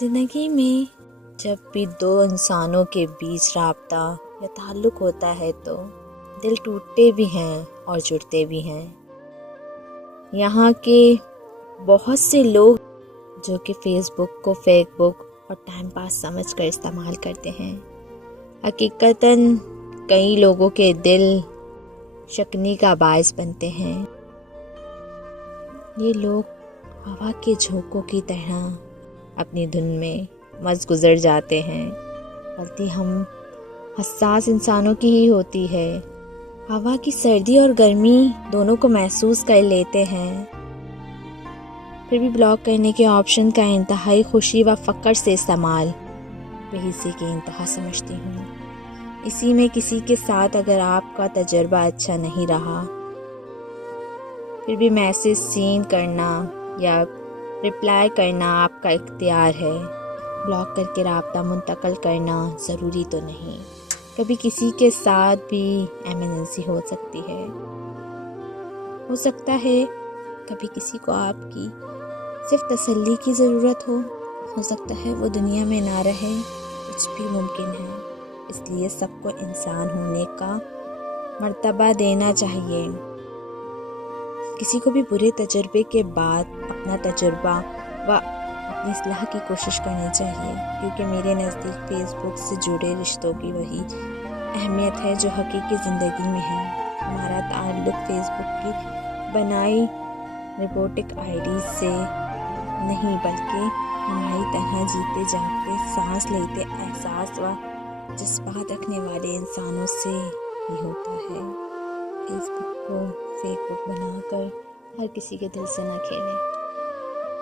زندگی میں جب بھی دو انسانوں کے بیچ رابطہ یا تعلق ہوتا ہے تو دل ٹوٹتے بھی ہیں اور جڑتے بھی ہیں۔ یہاں کے بہت سے لوگ جو کہ فیس بک کو فیک بک اور ٹائم پاس سمجھ کر استعمال کرتے ہیں، حقیقتاً کئی لوگوں کے دل شکنی کا باعث بنتے ہیں۔ یہ لوگ ہوا کے جھونکوں کی طرح اپنی دھن میں مست گزر جاتے ہیں۔ غلطی ہم حساس انسانوں کی ہی ہوتی ہے۔ ہوا کی سردی اور گرمی دونوں کو محسوس کر لیتے ہیں، پھر بھی بلاک کرنے کے آپشن کا انتہائی خوشی و فخر سے استعمال بے حسی کی انتہا سمجھتی ہوں۔ اسی میں کسی کے ساتھ اگر آپ کا تجربہ اچھا نہیں رہا، پھر بھی میسج سین کرنا یا رپلائی کرنا آپ کا اختیار ہے۔ بلاک کر کے رابطہ منتقل کرنا ضروری تو نہیں۔ کبھی کسی کے ساتھ بھی ایمرجنسی ہو سکتی ہے۔ ہو سکتا ہے کبھی کسی کو آپ کی صرف تسلی کی ضرورت ہو سکتا ہے وہ دنیا میں نہ رہے، کچھ بھی ممکن ہے۔ اس لیے سب کو انسان ہونے کا مرتبہ دینا چاہیے۔ کسی کو بھی برے تجربے کے بعد اپنا تجربہ و اپنی اصلاح کی کوشش کرنی چاہیے، کیونکہ میرے نزدیک فیس بک سے جڑے رشتوں کی وہی اہمیت ہے جو حقیقی زندگی میں ہے۔ ہمارا تعلق فیس بک کی بنائی روبوٹک آئی ڈی سے نہیں، بلکہ ہماری طرح جیتے جاگتے سانس لیتے احساس و جذبات رکھنے والے انسانوں سے ہی ہوتا ہے۔ فیس بک کو فیک بک بنا کر ہر کسی کے دل سے نہ کھیلیں۔